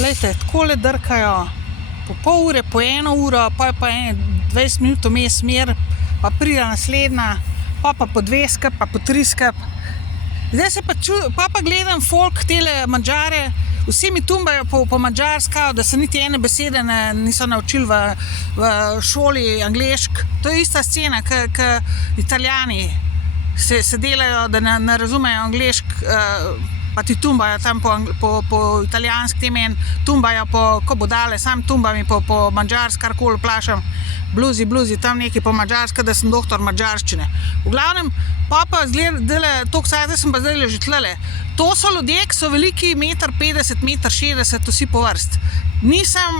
Glejte, takole drkajo po pol ure, po 1 uro, pa 20 minut vmes smer, pa pride naslednja, pa po 2 skup, pa po 3 skup. Zdaj se pa gledam folk, tele Madžare, vsi mi tumbajo po madžarsko, da se niti ene besede niso naučili v šoli anglešk. To je ista scena, k Italijani se delajo, da ne razumejo anglešk, pa ti tumbajo tam po italijanski temen, tumbajo ko bo dale, sam tumbami po madžarsko, karkoli vprašam, bluzi, tam nekaj po madžarsko, da sem doktor madžarščine. V glavnem, pa zdaj, toliko sajte sem pa zdaj že tlele. To so ljudje, ki so veliki 1,50 m, 1,60 m, vsi po vrst. Nisem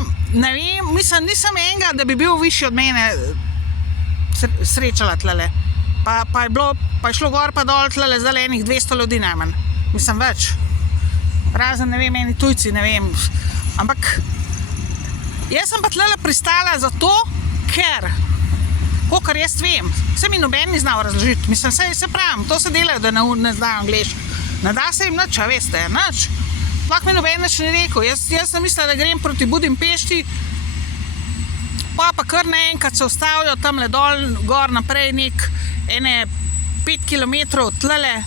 enega, da bi bil višji od mene srečala tlele. Pa je šlo gor pa dol tlele, zdaj enih 200 ljudi najmanj. Mislim več. Razen, ne vem, eni tujci, ne vem. Ampak jaz sem pa tlele pristala zato, ker kakor jaz vem, se mi noben ni znal razložiti. Mislim, se pravim, to se delajo, da ne znajo angleško. Ne da se jim nič, a veste, nič. Sploh mi noben nič ne rekel. Jaz sem mislila, da grem proti Budimpešti, pa kar naenkrat se ustavijo tamle dol, gor naprej ene 5 kilometrov tlele,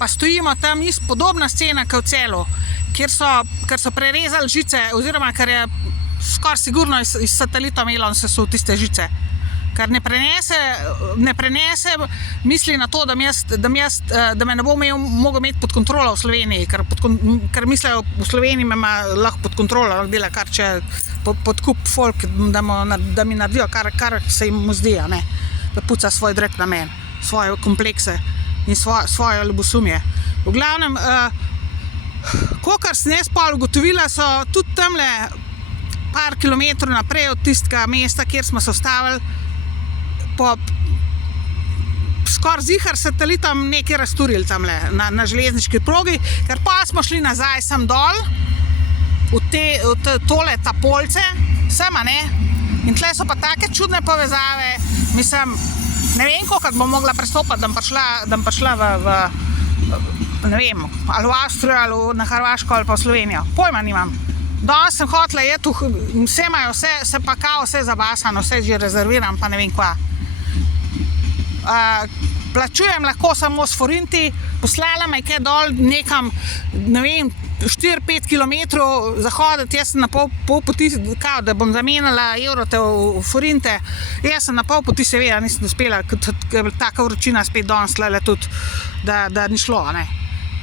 pa stojimo tam, podobna scena kot v Celju, ker so prerezali žice, oziroma ker je skoraj sigurno iz satelitomelom se so tiste žice. Ker ne prenese misli na to, da me ne bo mogel imeti pod kontrolo v Sloveniji, ker mislijo v Sloveniji me ima lahko pod kontrolo, dela kar če podkup folk, da mi naredijo kar se jim zdi, da puca svoj drek na meni, svoje komplekse in svoje ljubosumje. V glavnem, kakor sem jaz pol ugotovila, so tudi tamle par kilometrov naprej od tistega mesta, kjer smo se ustavili, po skoraj zihar satelitom nekaj razturili tamle na železniški progi, ker pa smo šli nazaj sem dol v tole Tapolce, sem, in tle so pa take čudne povezave, mislim, ne vem, koliko bom mogla prestopati, da bom prišla v ne vem, ali v Avstrijo, ali na Hrvaško, ali pa v Slovenijo. Pojma nimam. Danes sem hotela jeti, vse imajo, vse pa kao, vse zabasano, vse že rezerviram, pa ne vem kva. Plačujem lahko samo s forinti, poslala me kaj dol nekam, ne vem, 4-5 kilometrov zahoditi, jaz sem na pol poti, kao, da bom zamenjala evrote v forinte, jaz sem na pol poti seveda nisem uspela, ker taka vročina spet danes tlele tudi, da ni šlo,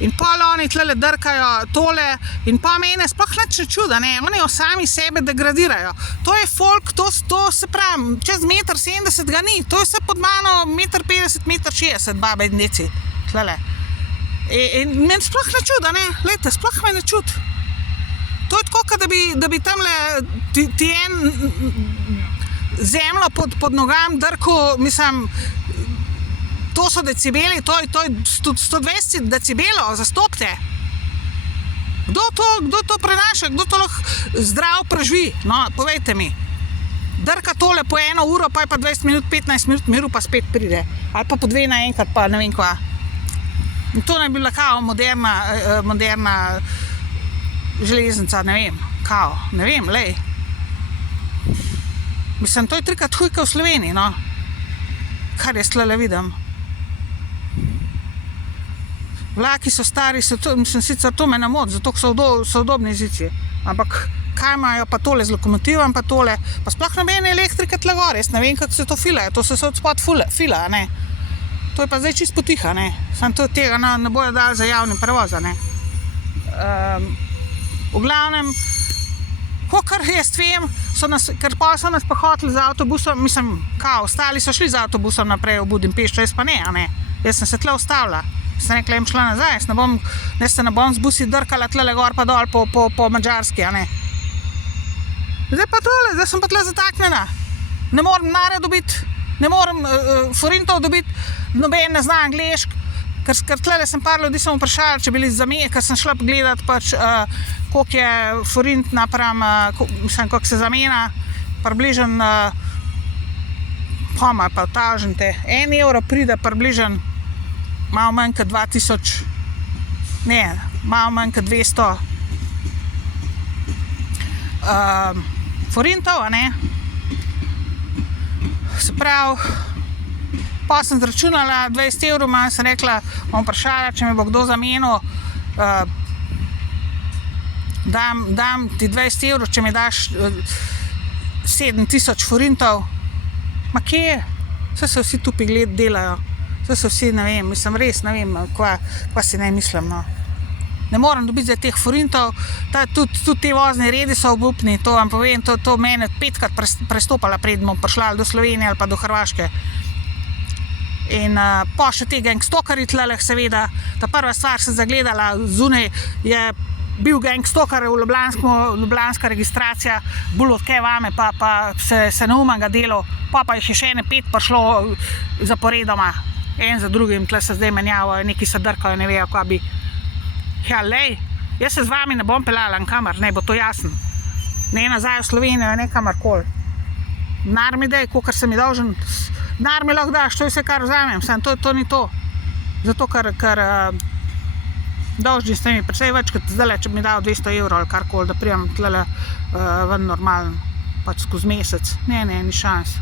In pol oni tlele drkajo tole in pa mene sploh nič ne čuda, oni sami sebe degradirajo. To je folk, to se pravi, čez 1,70 m ga ni, to je vse pod mano 1,50 m, 1,60 m, babe in deci, tlele. In meni sploh ne čuda, lejte, sploh me ne čudi. To je tako, da bi tamle ti en zemljo pod nogam drkal, mislim, to so decibeli, to je 120 decibelov, zastopite. Kdo to prenaša, kdo to lahko zdrav preživi, povejte mi. Drka tole po 1 uro, pa je pa 20 minut, 15 minut miru, pa spet pride. Ali pa po 2 naenkrat, pa ne vem kva. In to naj bi bila kao moderna železnica, ne vem, lej. Mislim, to je 3-krat hujka v Sloveniji, Kar jaz tlele vidim. Vlaki so stari, mislim, sicer to me ne moti, zato so udobni zici. Ampak kaj imajo pa tole z lokomotivom, pa tole, pa sploh nobene elektrike tle gor, jaz ne vem, kako se to filajo, to se od spod fila, To je pa zdaj čist potiha, Samo tega ne bojo dali za javni prevoz, V glavnem, kakor jaz vem, ker pa so nas pa hoteli z avtobusom, mislim, ostali so šli z avtobusom naprej v Budimpešto, jaz pa ne. Jaz sem se tle ustavila. Sem rekla, jim šla nazaj, jaz se ne bom z busi drkala tlele gor pa dol po madžarski, Zdaj pa tole, zdaj sem pa tle zataknjena. Ne morem denarja dobiti, ne morem forintov dobiti, noben ne zna angleško, ker tlele sem par ljudi sem vprašala, če bili zamenjati, ker sem šla pogledat, koliko je forint napram, mislim, koliko se zamenja, približen, pa vtažite, 1 evro pride približen, malo manj kot 2000, ne, malo manj kot 200 forintov, a ne. Se pravi, pa sem zračunala 20 evrov, manj sem rekla, bom vprašala, če me bo kdo zamenil, dam ti 20 evrov, če mi daš 7000 forintov. Ma kje je? Vse se vsi tupi delajo. Vse se vsi, ne vem, mislim, res ne vem, kva si ne mislim, no. Ne morem dobiti za teh forintov, tudi te vozni redi so obupni, to vam povem, to mene 5krat prestopala, preden bom prišla do Slovenije ali pa do Hrvaške. In pa še te gangstokerji tleleh, seveda, ta prva stvar sem zagledala, zunaj je bil gangstoker v ljubljanska registracija, bolj od kaj vame, pa se neumen ga delal, pa jih je še ene 5 prišlo zaporedoma, en za drugim, tle se zdaj menjavajo, neki se drkajo, ne vejo, kva bi. Ja, lej, jaz se z vami ne bom peljala nikamor, ne bo to jasno. Ne nazaj v Slovenijo, ne kamorkoli. Denar mi daj, kolikor se mi dolžen, denar mi lahko daš, to je vse, kar vzamem, samo to ni to. Zato, ker dolžni ste mi precej več, kot zdajle, če bi mi dal 200 evrov ali karkoli, da pridem tlele ven normalen, pač skozi mesec. Ne, ni šans.